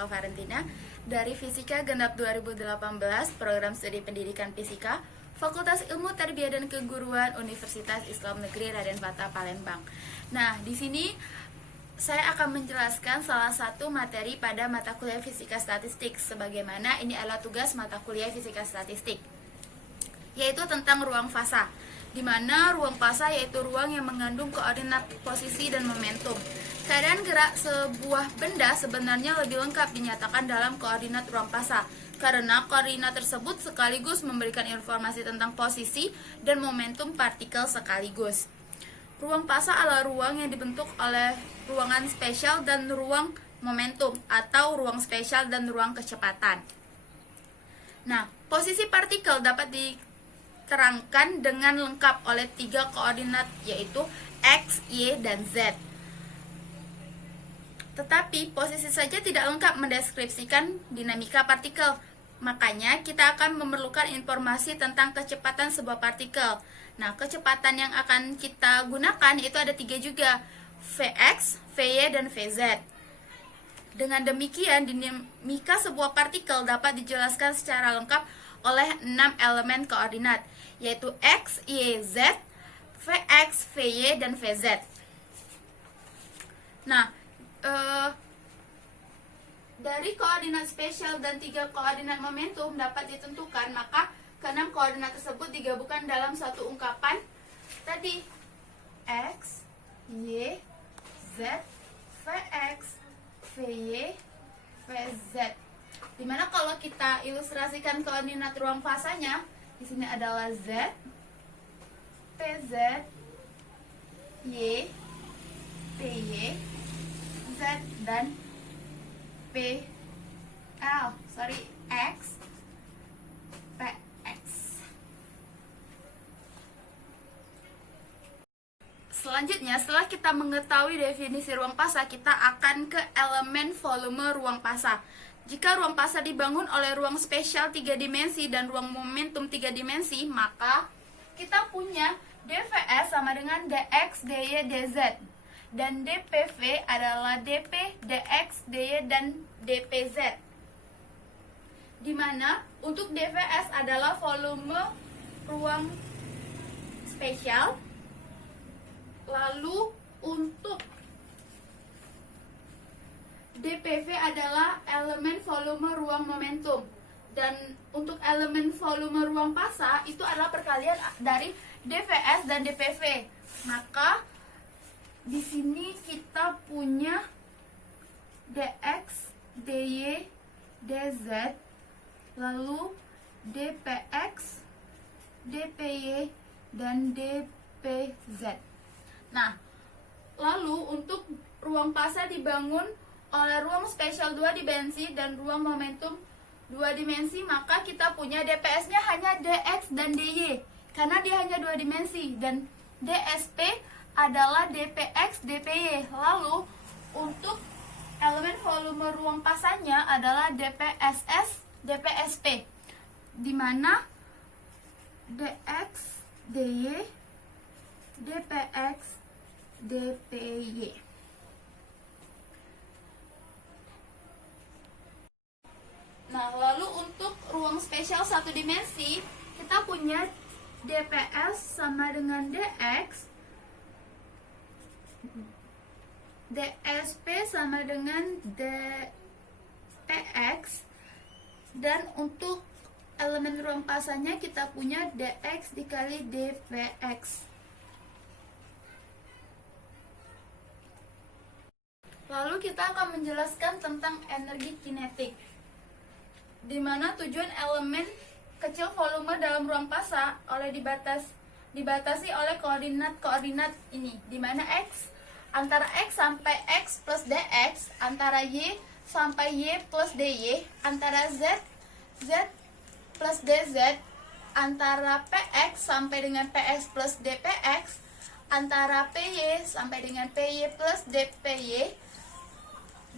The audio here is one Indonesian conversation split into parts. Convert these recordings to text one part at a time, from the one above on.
Eka Valentina dari Fisika Genap 2018, Program Studi Pendidikan Fisika, Fakultas Ilmu Tarbiyah dan Keguruan Universitas Islam Negeri Raden Fatah Palembang. Nah, di sini saya akan menjelaskan salah satu materi pada mata kuliah Fisika Statistik, sebagaimana ini adalah tugas mata kuliah Fisika Statistik, yaitu tentang ruang fasa, di mana ruang fasa yaitu ruang yang mengandung koordinat posisi dan momentum. Keadaan gerak sebuah benda sebenarnya lebih lengkap dinyatakan dalam koordinat ruang fasa, karena koordinat tersebut sekaligus memberikan informasi tentang posisi dan momentum partikel sekaligus. Ruang fasa adalah ruang yang dibentuk oleh ruangan spesial dan ruang momentum, atau ruang spesial dan ruang kecepatan. Nah, posisi partikel dapat diterangkan dengan lengkap oleh 3 koordinat, yaitu X, Y, dan Z. Tetapi posisi saja tidak lengkap mendeskripsikan dinamika partikel. Makanya kita akan memerlukan informasi tentang kecepatan sebuah partikel. Nah, kecepatan yang akan kita gunakan itu ada 3 juga, Vx, Vy, dan Vz. Dengan demikian, dinamika sebuah partikel dapat dijelaskan secara lengkap oleh 6 elemen koordinat, yaitu X, Y, Z, Vx, Vy, dan Vz. Nah, dari koordinat spesial dan 3 koordinat momentum dapat ditentukan, maka ke-6 koordinat tersebut digabungkan dalam satu ungkapan tadi, X, Y, Z, Vx, Vy, Vz. Dimana kalau kita ilustrasikan koordinat ruang fasanya, di sini adalah Z, Pz, Y, Py, Z, dan X, Px. Selanjutnya, setelah kita mengetahui definisi ruang fasa, kita akan ke elemen volume ruang fasa. Jika ruang fasa dibangun oleh ruang spesial 3 dimensi dan ruang momentum 3 dimensi, maka kita punya dVs sama dengan dx, dy, dz. Dan dPv adalah dP, dx, dy, dan dPz. Dimana untuk dVs adalah volume ruang spesial, lalu untuk dPv adalah elemen volume ruang momentum, dan untuk elemen volume ruang fasa itu adalah perkalian dari dVs dan dPv. Maka di sini kita punya dx, dy, dz, lalu dpx, dpy, dan dpz. Nah, lalu untuk ruang fasa dibangun oleh ruang spesial 2 dimensi dan ruang momentum 2 dimensi, maka kita punya dps-nya hanya dx dan dy, karena dia hanya 2 dimensi, dan dsp adalah dpx, dpy. Lalu untuk elemen volume ruang fasanya adalah dpss, dpsp, dimana dx, dy, dpx, dpy. Nah, lalu untuk ruang spesial 1 dimensi, kita punya dps sama dengan dx, dsp sama dengan dpx, dan untuk elemen ruang fasanya kita punya dx dikali dpx. Lalu kita akan menjelaskan tentang energi kinetik, di mana tujuan elemen kecil volume dalam ruang fasa dibatasi oleh koordinat ini, di mana x antara x sampai x plus dx, antara y sampai y plus dy, antara z plus dz, antara px sampai dengan ps plus dpx, antara py sampai dengan py plus dpy,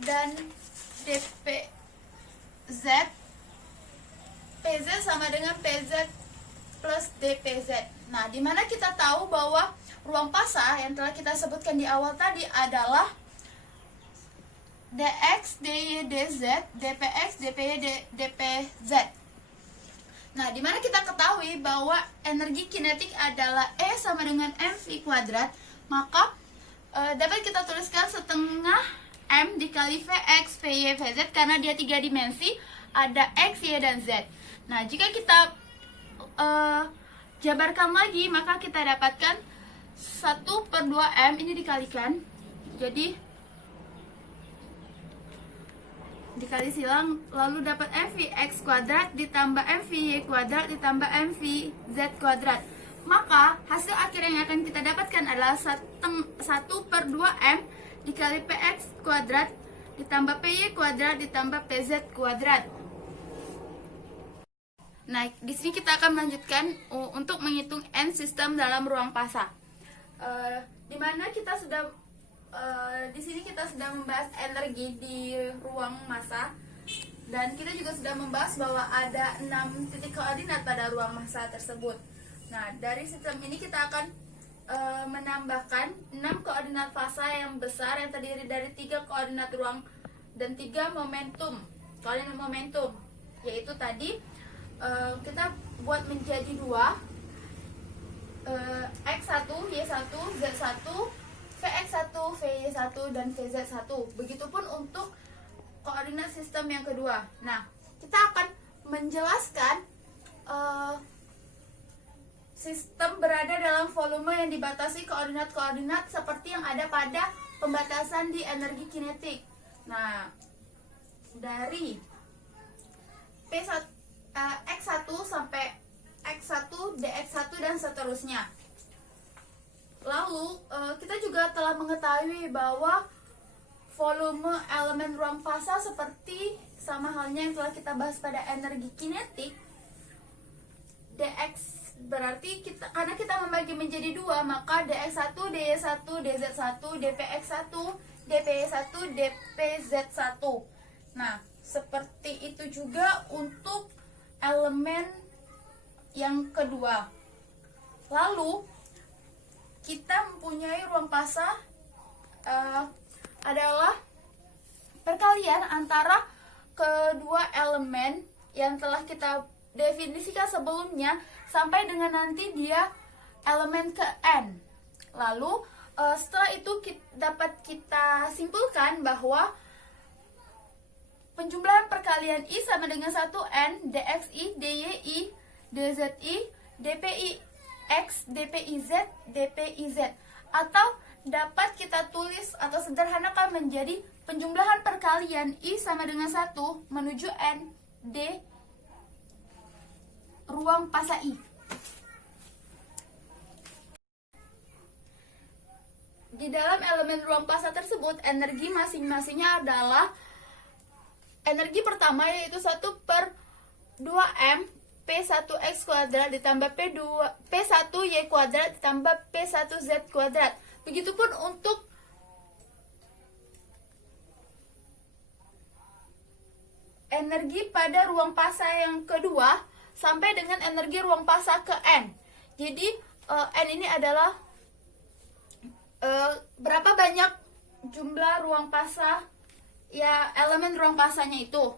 dan dpz, pz sama dengan pz plus dpz. Nah, dimana kita tahu bahwa ruang fasa yang telah kita sebutkan di awal tadi adalah dx, dy, dz, dpx, dpy, dpz. Nah, dimana kita ketahui bahwa energi kinetik adalah E sama dengan mv kuadrat, maka dapat kita tuliskan setengah M dikali Vx, Vy, Vz, karena dia 3 dimensi, ada X, Y, dan Z. Nah, jika kita jabarkan lagi, maka kita dapatkan 1/2M ini dikalikan, jadi dikali silang, lalu dapat mvx kuadrat ditambah mvy kuadrat ditambah mvz kuadrat. Maka hasil akhir yang akan kita dapatkan adalah 1/2M dikali px kuadrat ditambah py kuadrat ditambah pz kuadrat. Nah, di sini kita akan melanjutkan untuk menghitung n sistem dalam ruang fasa. Dimana kita sudah di sini kita sudah membahas energi di ruang massa, dan kita juga sudah membahas bahwa ada 6 titik koordinat pada ruang massa tersebut. Nah, dari sistem ini kita akan menambahkan 6 koordinat fasa yang besar yang terdiri dari 3 koordinat ruang dan 3 koordinat momentum, yaitu tadi kita buat menjadi 2, x1, y1, z1, Vx1, Vy1, dan Vz1. Begitupun untuk koordinat sistem yang kedua. Nah, kita akan menjelaskan sistem berada dalam volume yang dibatasi koordinat-koordinat seperti yang ada pada pembatasan di energi kinetik. Nah, dari x1 sampai x1, dx1, dan seterusnya. Lalu, kita juga telah mengetahui bahwa volume elemen ruang fasa seperti sama halnya yang telah kita bahas pada energi kinetik. dx berarti karena kita membagi menjadi 2, maka dx1, dy1, dz1, dpx1, dpy1, dpz1. Nah, seperti itu juga untuk elemen yang kedua. Lalu kita mempunyai ruang fasa adalah perkalian antara kedua elemen yang telah kita definisikan sebelumnya sampai dengan nanti dia elemen ke n. Lalu setelah itu dapat kita simpulkan bahwa penjumlahan perkalian I sama dengan 1n dxi, dyi, dzi, dpi X, dpiz, dpiz, atau dapat kita tulis atau sederhanakan menjadi penjumlahan perkalian I sama dengan 1 menuju N D ruang fasa I. Di dalam elemen ruang fasa tersebut, energi masing-masingnya adalah energi pertama yaitu 1/2M P1x kuadrat ditambah P1y kuadrat ditambah P1z kuadrat. Begitupun untuk energi pada ruang fasa yang kedua sampai dengan energi ruang fasa ke N. Jadi N ini adalah berapa banyak jumlah ruang fasa, ya elemen ruang fasanya itu.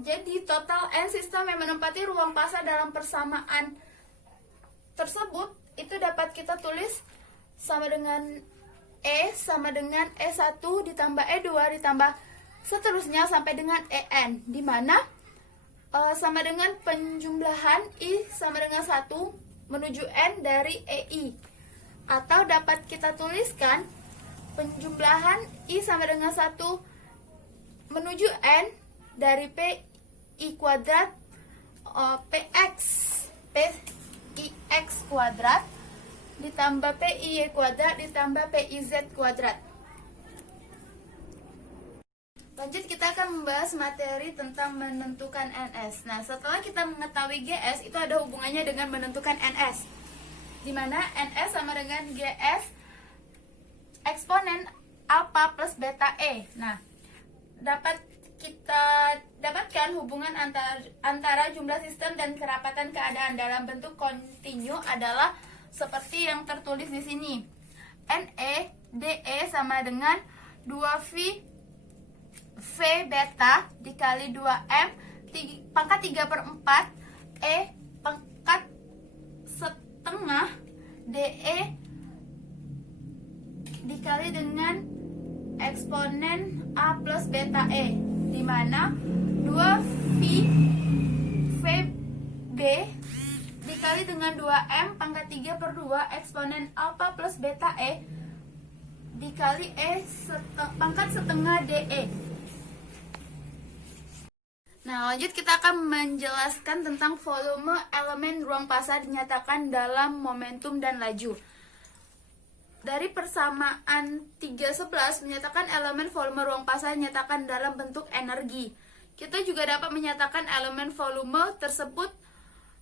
Jadi total N sistem yang menempati ruang fasa dalam persamaan tersebut itu dapat kita tulis sama dengan E sama dengan E1 ditambah E2 ditambah seterusnya sampai dengan EN, di mana sama dengan penjumlahan I sama dengan 1 menuju N dari EI. Atau dapat kita tuliskan penjumlahan I sama dengan 1 menuju N dari PI kuadrat PIX kuadrat ditambah PIY kuadrat ditambah PIZ kuadrat. Lanjut, kita akan membahas materi tentang menentukan NS. Nah, setelah kita mengetahui GS, itu ada hubungannya dengan menentukan NS, di mana NS sama dengan GS eksponen alpha plus beta E. Nah, dapat kita dapatkan hubungan antara jumlah sistem dan kerapatan keadaan dalam bentuk kontinu adalah seperti yang tertulis di sini. NE DE sama dengan 2V V beta dikali 2M pangkat 3/4 E pangkat setengah DE dikali dengan eksponen A plus beta E, di mana 2V VB dikali dengan 2M pangkat 3/2 eksponen alpha plus beta E dikali pangkat setengah DE. Nah, lanjut kita akan menjelaskan tentang volume elemen ruang fasa dinyatakan dalam momentum dan laju. Dari persamaan 3:11 menyatakan elemen volume ruang fasa dinyatakan dalam bentuk energi. Kita juga dapat menyatakan elemen volume tersebut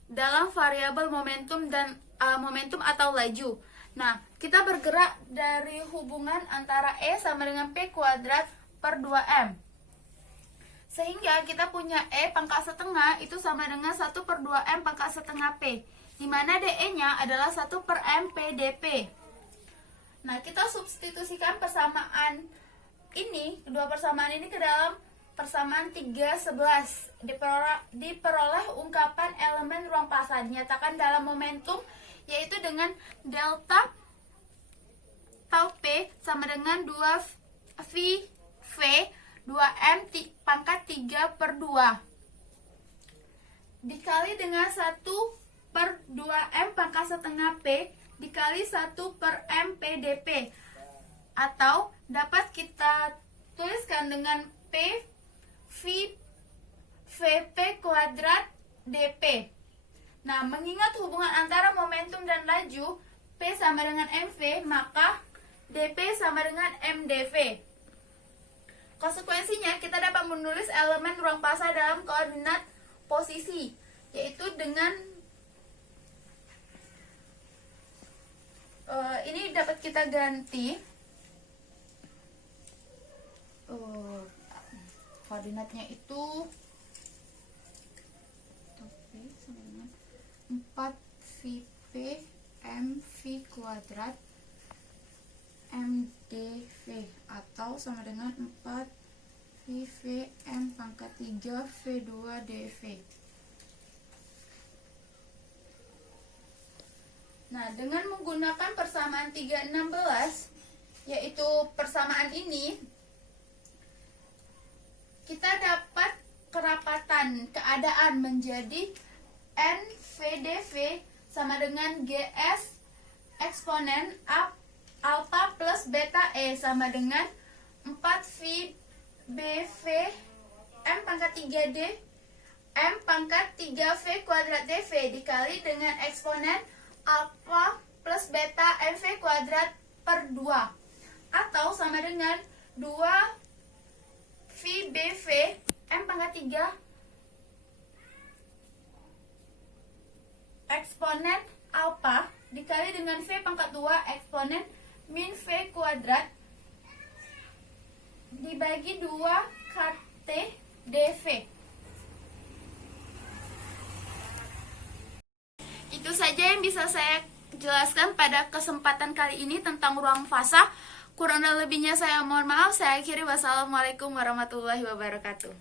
dalam variabel momentum dan momentum atau laju. Nah, kita bergerak dari hubungan antara E sama dengan P kuadrat per 2M. Sehingga kita punya E pangkat setengah itu sama dengan 1/2M pangkat setengah P, di mana DE-nya adalah 1/M P dP. Nah, kita substitusikan persamaan ini, kedua persamaan ini ke dalam persamaan 3:11. Diperoleh ungkapan elemen ruang fasa dinyatakan dalam momentum, yaitu dengan delta tau P sama dengan 2V V 2M pangkat 3/2 dikali dengan 1/2M pangkat setengah P dikali 1/M P dP, atau dapat kita tuliskan dengan P VP kuadrat dP. Nah, mengingat hubungan antara momentum dan laju P sama dengan MV, maka dP sama dengan MdV. Konsekuensinya, kita dapat menulis elemen ruang fasa dalam koordinat posisi, yaitu dengan ini dapat kita ganti koordinatnya itu 4VP MV kuadrat MdV, atau sama dengan 4VV M pangkat 3 V2 dV. Nah, dengan menggunakan persamaan 3:16, yaitu persamaan ini, kita dapat kerapatan keadaan menjadi NVdV sama dengan GS eksponen alpha plus beta E sama dengan 4VBV M pangkat 3D M pangkat 3V kuadrat dV dikali dengan eksponen alpha plus beta MV kuadrat per 2, atau sama dengan 2VBV M pangkat 3 eksponen alpha dikali dengan V pangkat 2 eksponen min V kuadrat dibagi 2 KT dV. Itu saja yang bisa saya jelaskan pada kesempatan kali ini tentang ruang fasa. Kurang dan lebihnya saya mohon maaf. Saya akhiri, wassalamualaikum warahmatullahi wabarakatuh.